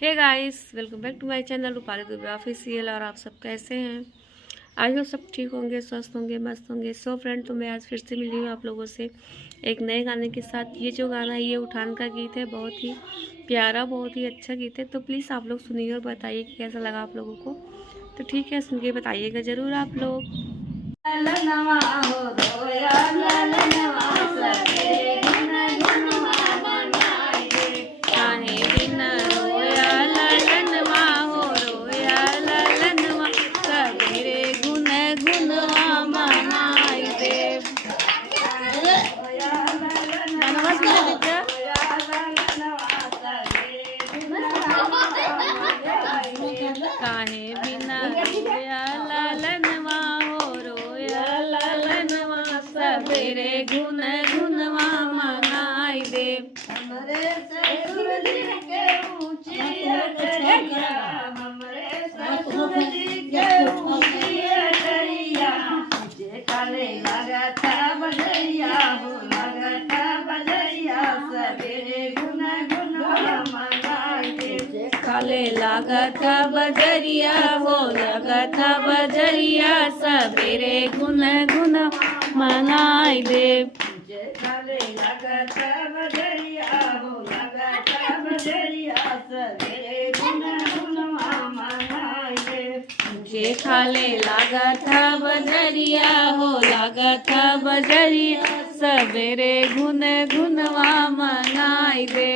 हे guys, welcome back to my channel Rupali Dubey official. और आप सब कैसे हैं? आज लोग सब ठीक होंगे, स्वस्थ होंगे, मस्त होंगे। सो फ्रेंड, तो मैं आज फिर से मिली हूँ आप लोगों से एक नए गाने के साथ। ये जो गाना है ये उठान का गीत है, बहुत ही प्यारा, बहुत ही अच्छा गीत है। तो प्लीज़ आप लोग सुनिए और बताइए कि कैसा लगा आप लोगों को। तो ठीक है, सुन के बताइएगा ज़रूर आप लोग। काहे बिना रोया लालनवा हो, रोया लालनवा सबेरे गुन गुनवा मनाई दे। हमरे ससुर जी के ऊंची अटरिया, हमरे ससुर जी के ऊंची अटरिया, जे काले लगता बजैया हो, लगता बजैया सबेरे गुन गुनवा मनाई दे। काले लागता बजरिया हो, लगता बजरिया सबेरे गुन गुन मनाई दे। काले लागता बजरिया हो, लगता बजरिया सबेरे गुन गुन मनाई दे। जे खाले लागता बजरिया हो, लगता बजरिया सबेरे गुन गुनवा मनाई दे।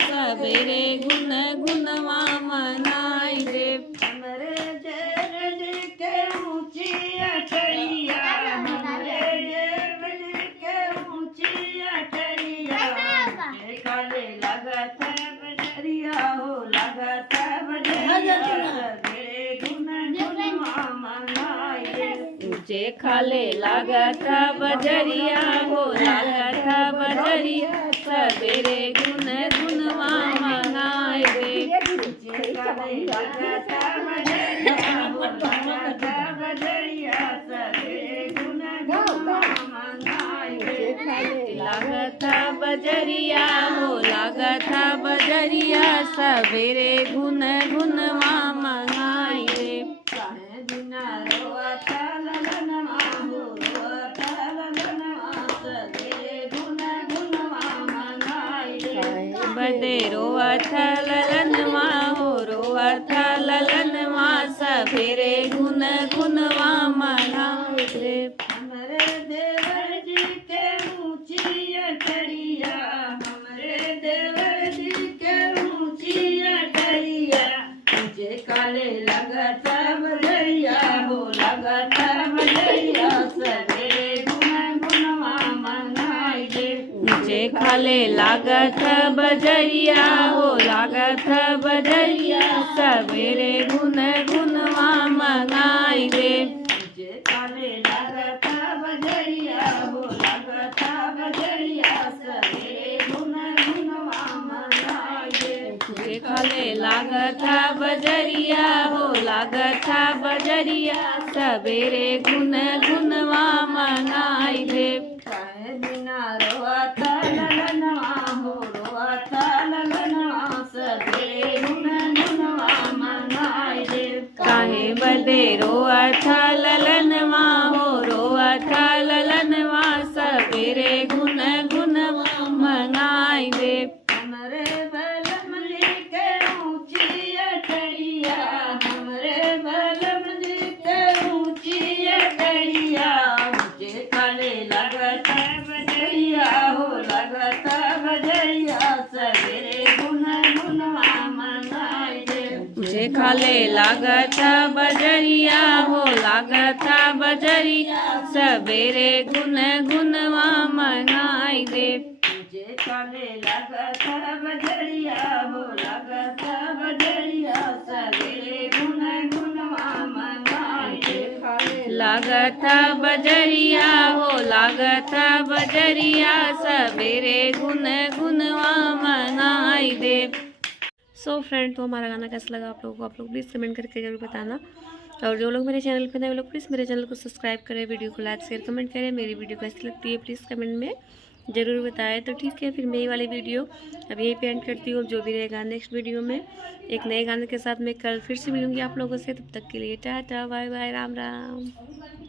सबेरे गुन गुनवा मनाई दे। हमरे जेठ जी के ऊंची अटरिया, हमरे जेठ जी के ऊंची अटरिया, जे काले लगता बजरिया हो, लगता बजरिया सबेरे गुन गुनवा मनाई दे। जे खाले लगता बजरिया हो, लगता बजरिया सबेरे गुन गुनवा मनाई दे। जे काले लगता बजरिया हो, लगता बजरिया सबेरे गुन गुनवा मनाई दे। लगता बजरिया हो, लगता बजरिया सबेरे गुन गुनवा मनाई दे। काहे बिना रोता ललनवा हो, रोता ललनवा सबेरे गुन गुनवा मनाई दे। बदे रोता ललनवा हो, रोता ललनवा सबेरे गुन गुनवा मनाई दे। हमरे देवर जी के ऊंची अटरिया, हमरे देवर जी के ऊंची अटरिया, जे काले लगता बजरिया हो, लगता बजरिया सबेरे गुन गुनवा मनाई दे। जे खाले लगता बजरिया हो, लगता बजरिया सबेरे गुन गुनवा मनाई दे। जे काले लगता बजरिया हो, लगता बजरिया सबेरे गुन गुनवा मनाई दे। जे खाले लगता बजरिया हो, लगता बजरिया सबेरे गुन गुनवा मनाई दे। काहे बिना रोता ललनवा हो, रोता ललनवा सबेरे गुन गुनवा मनाई दे। काहे बदे रोता ललनवा हो, रोता ललनवा सबेरे गुन गुनवा मनाई दे। हमरे बलम जी के ऊंची अटरिया, हमरे बलम जी के ऊंची अटरिया, जे काले लगता बजरिया हो, लगता बजरिया सबेरे गुन गुनवा मनाई दे। जे खाले लगता बजरिया हो, लगता बजरिया सबेरे गुन गुनवा मनाई दे। जे काले लगता बजरिया हो, लगता बजरिया सबेरे गुन गुनवा मनाई दे। लगता बजरिया हो, लगता बजरिया सबेरे गुन गुनवा मनाई दे। सो फ्रेंड, तो हमारा गाना कैसा लगा आप लोगों को, आप लोग प्लीज़ कमेंट करके जरूर बताना। और जो लोग मेरे चैनल पर नए वो लोग प्लीज़ मेरे चैनल को सब्सक्राइब करें, वीडियो को लाइक शेयर कमेंट करें। मेरी वीडियो कैसी लगती है प्लीज़ कमेंट में ज़रूर बताएं। तो ठीक है, फिर मैं ये वाली वीडियो अब यहीं पे एंड करती हूँ। जो भी रहेगा नेक्स्ट वीडियो में एक नए गाने के साथ मैं कल फिर से मिलूँगी आप लोगों से। तब तक के लिए tata bye bye, Ram Ram.